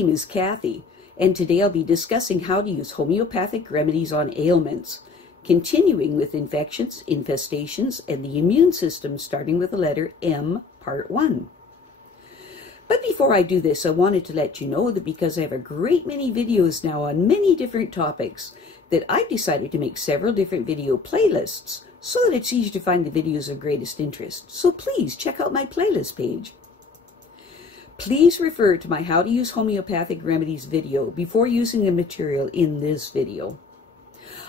name is Kathy, and today I'll be discussing how to use homeopathic remedies on ailments, continuing with infections, infestations, and the immune system, starting with the letter M, Part 1. But before I do this, I wanted to let you know that because I have a great many videos now on many different topics, that I've decided to make several different video playlists so that it's easy to find the videos of greatest interest. So please check out my playlist page. Please refer to my How to Use Homeopathic Remedies video before using the material in this video.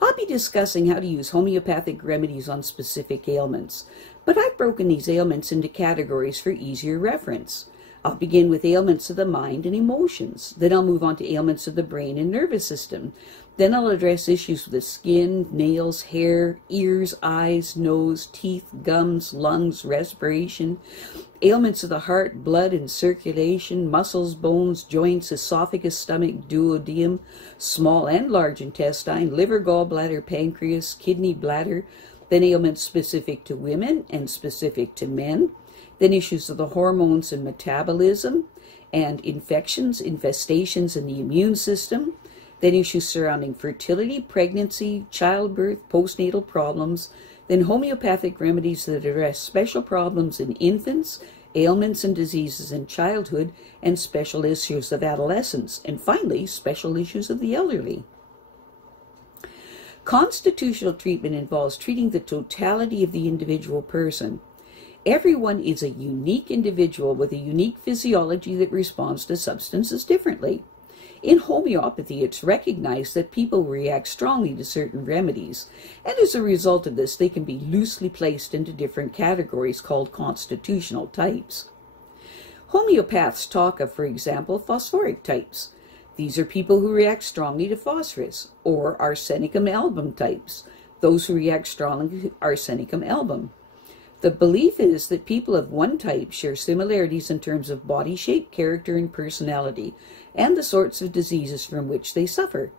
I'll be discussing how to use homeopathic remedies on specific ailments, but I've broken these ailments into categories for easier reference. I'll begin with ailments of the mind and emotions. Then I'll move on to ailments of the brain and nervous system. Then I'll address issues with the skin, nails, hair, ears, eyes, nose, teeth, gums, lungs, respiration, ailments of the heart, blood and circulation, muscles, bones, joints, esophagus, stomach, duodenum, small and large intestine, liver, gallbladder, pancreas, kidney, bladder. Then ailments specific to women and specific to men. Then issues of the hormones and metabolism, and infections, infestations in the immune system. Then issues surrounding fertility, pregnancy, childbirth, postnatal problems. Then homeopathic remedies that address special problems in infants, ailments and diseases in childhood, and special issues of adolescence. And finally, special issues of the elderly. Constitutional treatment involves treating the totality of the individual person. Everyone is a unique individual with a unique physiology that responds to substances differently. In homeopathy, it's recognized that people react strongly to certain remedies, and as a result of this, they can be loosely placed into different categories called constitutional types. Homeopaths talk of, for example, phosphoric types. These are people who react strongly to phosphorus, or Arsenicum album types, those who react strongly to Arsenicum album. The belief is that people of one type share similarities in terms of body shape, character, and personality, and the sorts of diseases from which they suffer.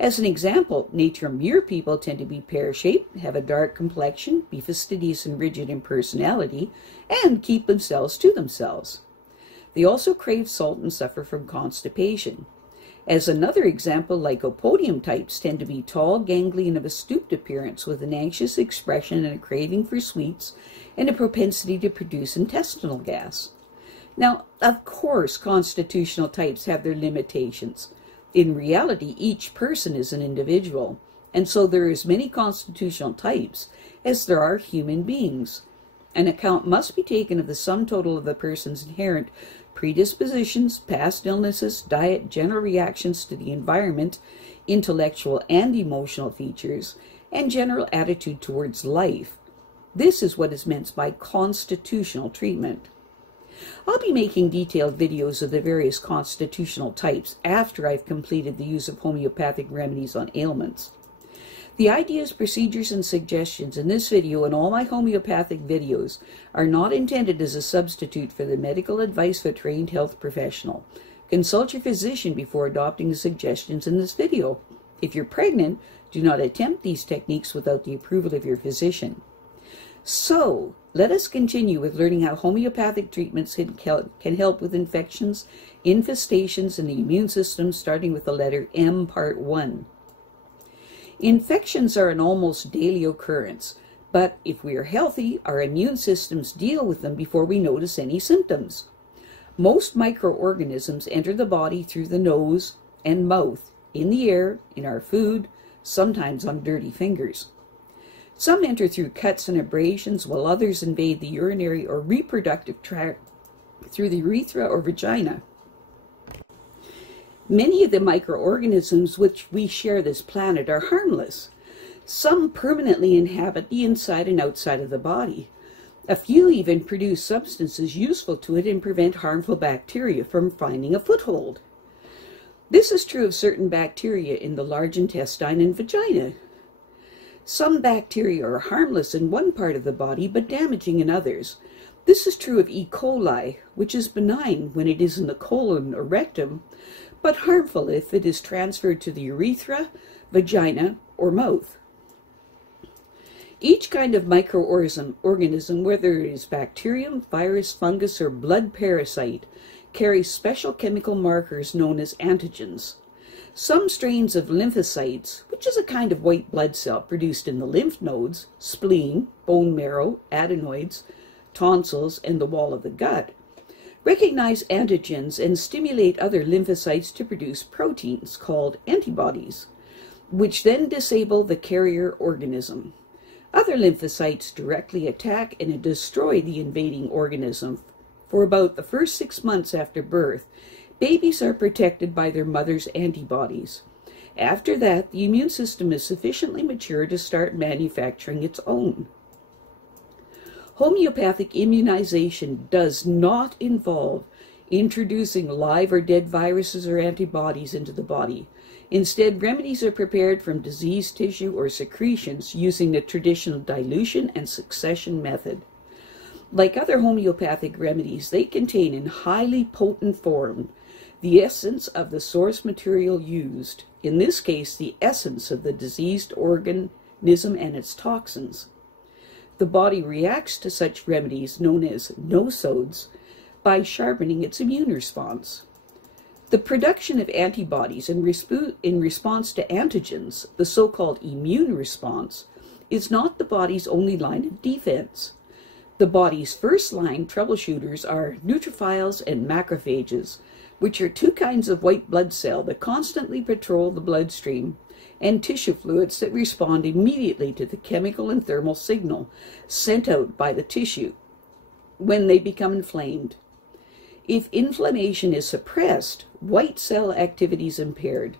As an example, nature-mere people tend to be pear-shaped, have a dark complexion, be fastidious and rigid in personality, and keep themselves to themselves. They also crave salt and suffer from constipation. As another example, lycopodium types tend to be tall, ganglion, of a stooped appearance with an anxious expression and a craving for sweets and a propensity to produce intestinal gas. Now, of course, constitutional types have their limitations. In reality, each person is an individual, and so there are as many constitutional types as there are human beings. An account must be taken of the sum total of the person's inherent predispositions, past illnesses, diet, general reactions to the environment, intellectual and emotional features, and general attitude towards life. This is what is meant by constitutional treatment. I'll be making detailed videos of the various constitutional types after I've completed the use of homeopathic remedies on ailments. The ideas, procedures, and suggestions in this video and all my homeopathic videos are not intended as a substitute for the medical advice of a trained health professional. Consult your physician before adopting the suggestions in this video. If you're pregnant, do not attempt these techniques without the approval of your physician. So, let us continue with learning how homeopathic treatments can help with infections, infestations, and the immune system, starting with the letter M, Part 1. Infections are an almost daily occurrence, but if we are healthy, our immune systems deal with them before we notice any symptoms. Most microorganisms enter the body through the nose and mouth, in the air, in our food, sometimes on dirty fingers. Some enter through cuts and abrasions, while others invade the urinary or reproductive tract through the urethra or vagina. Many of the microorganisms which we share this planet are harmless. Some permanently inhabit the inside and outside of the body. A few even produce substances useful to it and prevent harmful bacteria from finding a foothold. This is true of certain bacteria in the large intestine and vagina. Some bacteria are harmless in one part of the body but damaging in others. This is true of E. coli, which is benign when it is in the colon or rectum, but harmful if it is transferred to the urethra, vagina, or mouth. Each kind of microorganism, whether it is bacterium, virus, fungus, or blood parasite, carry special chemical markers known as antigens. Some strains of lymphocytes, which is a kind of white blood cell produced in the lymph nodes, spleen, bone marrow, adenoids, tonsils, and the wall of the gut, recognize antigens and stimulate other lymphocytes to produce proteins called antibodies, which then disable the carrier organism. Other lymphocytes directly attack and destroy the invading organism. For about the first 6 months after birth, babies are protected by their mother's antibodies. After that, the immune system is sufficiently mature to start manufacturing its own. Homeopathic immunization does not involve introducing live or dead viruses or antibodies into the body. Instead, remedies are prepared from diseased tissue or secretions using the traditional dilution and succession method. Like other homeopathic remedies, they contain in highly potent form the essence of the source material used, in this case the essence of the diseased organism and its toxins. The body reacts to such remedies, known as nosodes, by sharpening its immune response. The production of antibodies in response to antigens, the so-called immune response, is not the body's only line of defense. The body's first line troubleshooters are neutrophils and macrophages, which are two kinds of white blood cell that constantly patrol the bloodstream, and tissue fluids that respond immediately to the chemical and thermal signal sent out by the tissue when they become inflamed. If inflammation is suppressed, white cell activity is impaired.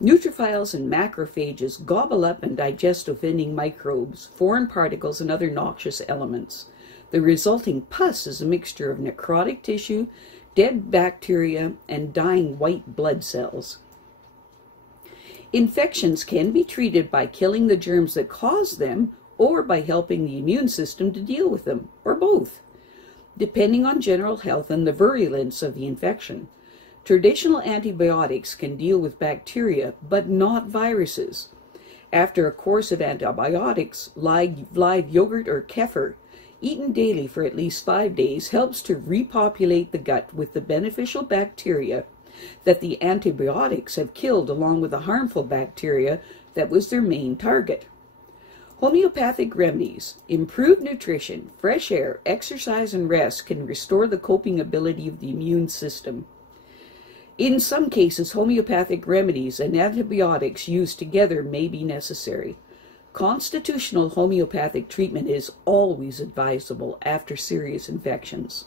Neutrophils and macrophages gobble up and digest offending microbes, foreign particles, and other noxious elements. The resulting pus is a mixture of necrotic tissue, dead bacteria, and dying white blood cells. Infections can be treated by killing the germs that cause them or by helping the immune system to deal with them, or both, depending on general health and the virulence of the infection. Traditional antibiotics can deal with bacteria, but not viruses. After a course of antibiotics, live yogurt or kefir, eaten daily for at least 5 days, helps to repopulate the gut with the beneficial bacteria that the antibiotics have killed, along with the harmful bacteria that was their main target. Homeopathic remedies, improved nutrition, fresh air, exercise, and rest can restore the coping ability of the immune system. In some cases, homeopathic remedies and antibiotics used together may be necessary. Constitutional homeopathic treatment is always advisable after serious infections.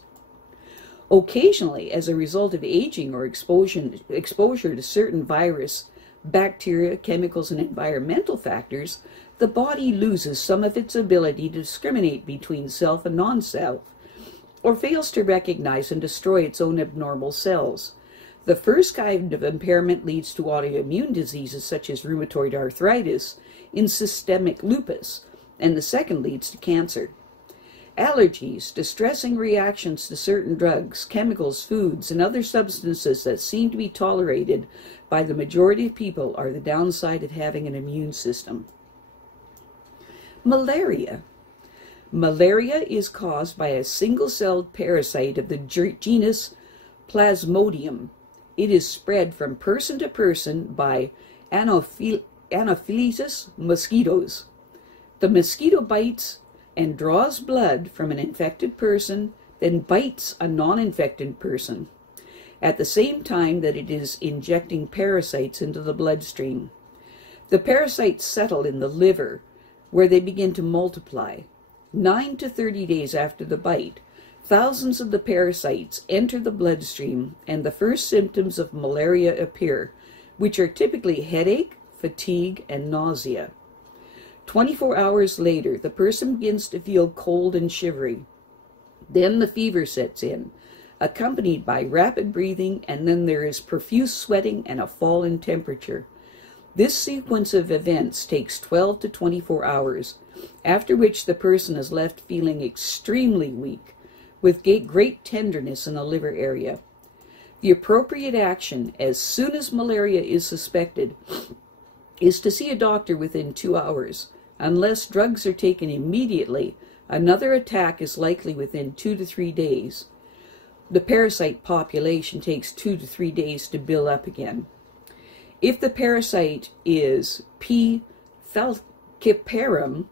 Occasionally, as a result of aging or exposure to certain virus, bacteria, chemicals, and environmental factors, the body loses some of its ability to discriminate between self and non-self, or fails to recognize and destroy its own abnormal cells. The first kind of impairment leads to autoimmune diseases such as rheumatoid arthritis and systemic lupus, and the second leads to cancer. Allergies, distressing reactions to certain drugs, chemicals, foods, and other substances that seem to be tolerated by the majority of people are the downside of having an immune system. Malaria. Malaria is caused by a single-celled parasite of the genus Plasmodium. It is spread from person to person by Anopheles mosquitoes. The mosquito bites and draws blood from an infected person, then bites a non-infected person, at the same time that it is injecting parasites into the bloodstream. The parasites settle in the liver, where they begin to multiply. 9 to 30 days after the bite, thousands of the parasites enter the bloodstream, and the first symptoms of malaria appear, which are typically headache, fatigue, and nausea. 24 hours later, the person begins to feel cold and shivery. Then the fever sets in, accompanied by rapid breathing, and then there is profuse sweating and a fall in temperature. This sequence of events takes 12 to 24 hours, after which the person is left feeling extremely weak, with great tenderness in the liver area. The appropriate action, as soon as malaria is suspected, is to see a doctor within 2 hours. Unless drugs are taken immediately, another attack is likely within 2 to 3 days. the parasite population takes 2 to 3 days to build up again. If the parasite is P. falciparum,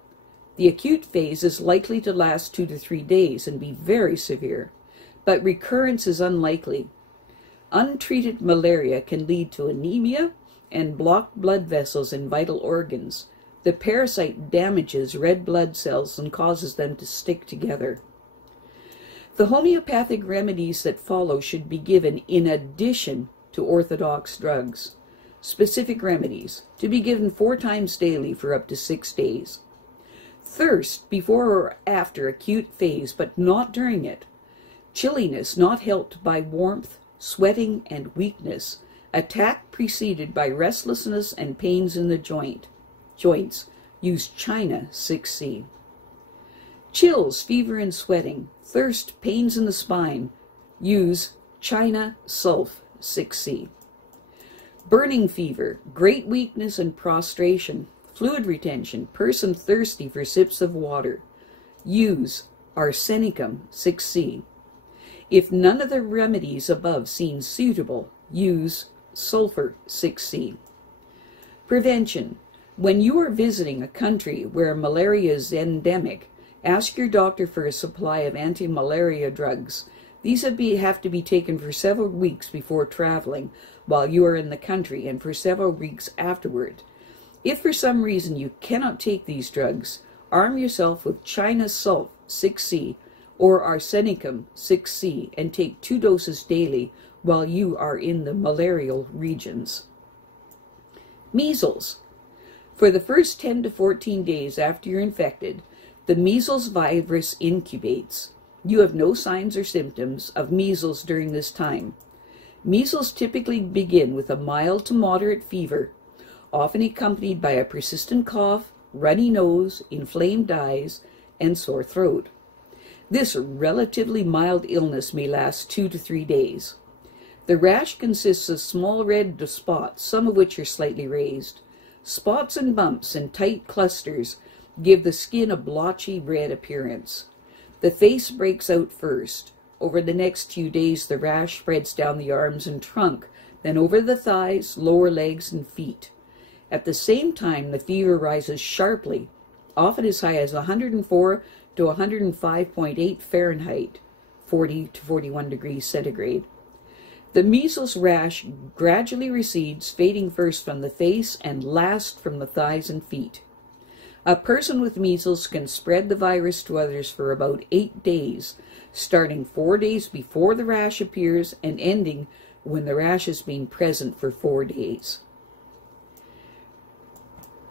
the acute phase is likely to last 2 to 3 days and be very severe, but recurrence is unlikely. Untreated malaria can lead to anemia and blocked blood vessels in vital organs. The parasite damages red blood cells and causes them to stick together. The homeopathic remedies that follow should be given in addition to orthodox drugs. Specific remedies, to be given 4 times daily for up to 6 days. Thirst before or after acute phase, but not during it. Chilliness not helped by warmth, sweating, and weakness. Attack preceded by restlessness and pains in the joints. Use China 6C. Chills, fever, and sweating. Thirst, pains in the spine. Use China Sulph 6C. Burning fever, great weakness and prostration, fluid retention, person thirsty for sips of water. Use Arsenicum 6C. If none of the remedies above seem suitable, use Sulphur 6C. Prevention. When you are visiting a country where malaria is endemic, ask your doctor for a supply of anti-malaria drugs. These have to be taken for several weeks before traveling while you are in the country and for several weeks afterward. If for some reason you cannot take these drugs, arm yourself with China Sulph 6C or Arsenicum 6C and take 2 doses daily while you are in the malarial regions. Measles. For the first 10 to 14 days after you're infected, the measles virus incubates. You have no signs or symptoms of measles during this time. Measles typically begin with a mild to moderate fever, often accompanied by a persistent cough, runny nose, inflamed eyes, and sore throat. This relatively mild illness may last 2 to 3 days. The rash consists of small red spots, some of which are slightly raised. Spots and bumps in tight clusters give the skin a blotchy red appearance. The face breaks out first. Over the next few days, the rash spreads down the arms and trunk, then over the thighs, lower legs, and feet. At the same time, the fever rises sharply, often as high as 104 to 105.8 Fahrenheit, 40 to 41 degrees centigrade. The measles rash gradually recedes, fading first from the face and last from the thighs and feet. A person with measles can spread the virus to others for about 8 days, starting 4 days before the rash appears and ending when the rash has been present for 4 days.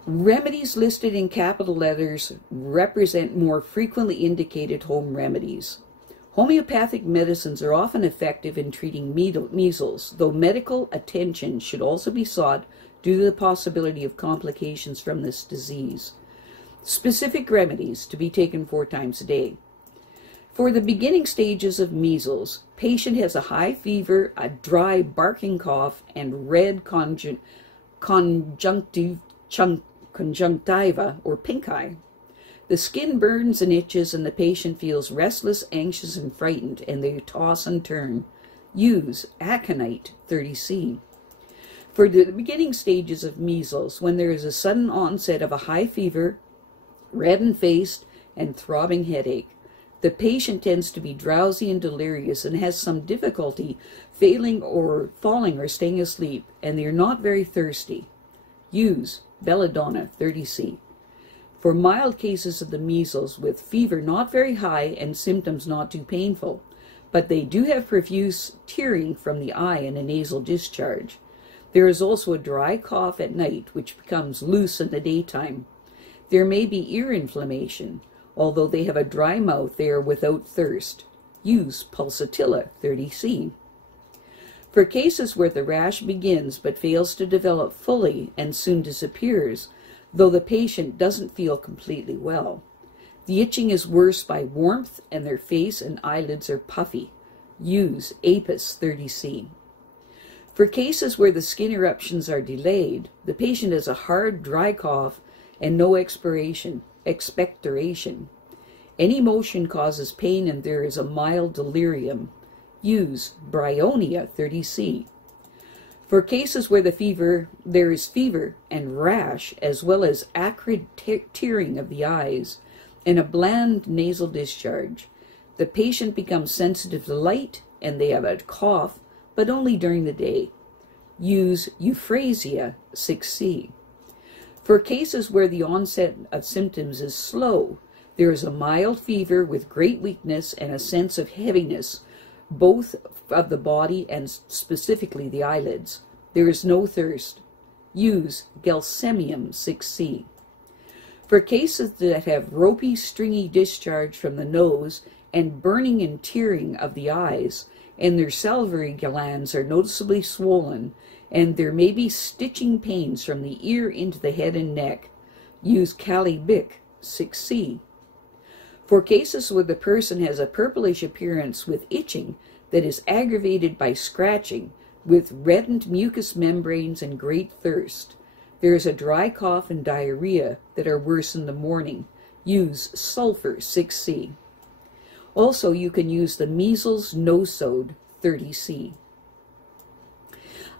Remedies listed in capital letters represent more frequently indicated home remedies. Homeopathic medicines are often effective in treating measles, though medical attention should also be sought due to the possibility of complications from this disease. Specific remedies to be taken 4 times a day. For the beginning stages of measles, patient has a high fever, a dry barking cough, and red conjunctiva or pink eye. The skin burns and itches, and the patient feels restless, anxious, and frightened, and they toss and turn. Use Aconite 30C. For the beginning stages of measles, when there is a sudden onset of a high fever, reddened face, and throbbing headache, the patient tends to be drowsy and delirious and has some difficulty falling or staying asleep, and they are not very thirsty. Use Belladonna 30C. For mild cases of the measles with fever not very high and symptoms not too painful, but they do have profuse tearing from the eye and a nasal discharge. There is also a dry cough at night which becomes loose in the daytime. There may be ear inflammation. Although they have a dry mouth, they are without thirst. Use Pulsatilla 30C. For cases where the rash begins but fails to develop fully and soon disappears, though the patient doesn't feel completely well, the itching is worse by warmth and their face and eyelids are puffy. Use Apis 30C. For cases where the skin eruptions are delayed, the patient has a hard, dry cough and no expectoration. Any motion causes pain and there is a mild delirium. Use Bryonia 30C. For cases where there is fever and rash, as well as acrid tearing of the eyes and a bland nasal discharge, the patient becomes sensitive to light and they have a cough, but only during the day. Use Euphrasia 6C. For cases where the onset of symptoms is slow, there is a mild fever with great weakness and a sense of heaviness, both of the body and specifically the eyelids. There is no thirst. Use Gelsemium 6C. For cases that have ropey, stringy discharge from the nose and burning and tearing of the eyes, and their salivary glands are noticeably swollen, and there may be stitching pains from the ear into the head and neck, use Calibic 6C. For cases where the person has a purplish appearance with itching that is aggravated by scratching, with reddened mucous membranes and great thirst, there is a dry cough and diarrhea that are worse in the morning, use Sulphur 6C. Also, you can use the Measles Nosode 30C.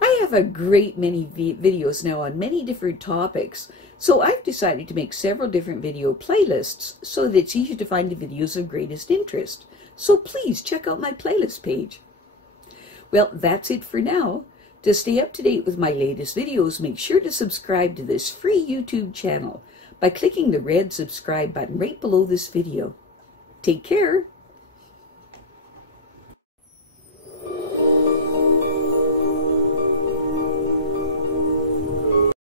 I have a great many videos now on many different topics, so I've decided to make several different video playlists so that it's easy to find the videos of greatest interest. So please check out my playlist page. Well, that's it for now. To stay up to date with my latest videos, make sure to subscribe to this free YouTube channel by clicking the red subscribe button right below this video. Take care.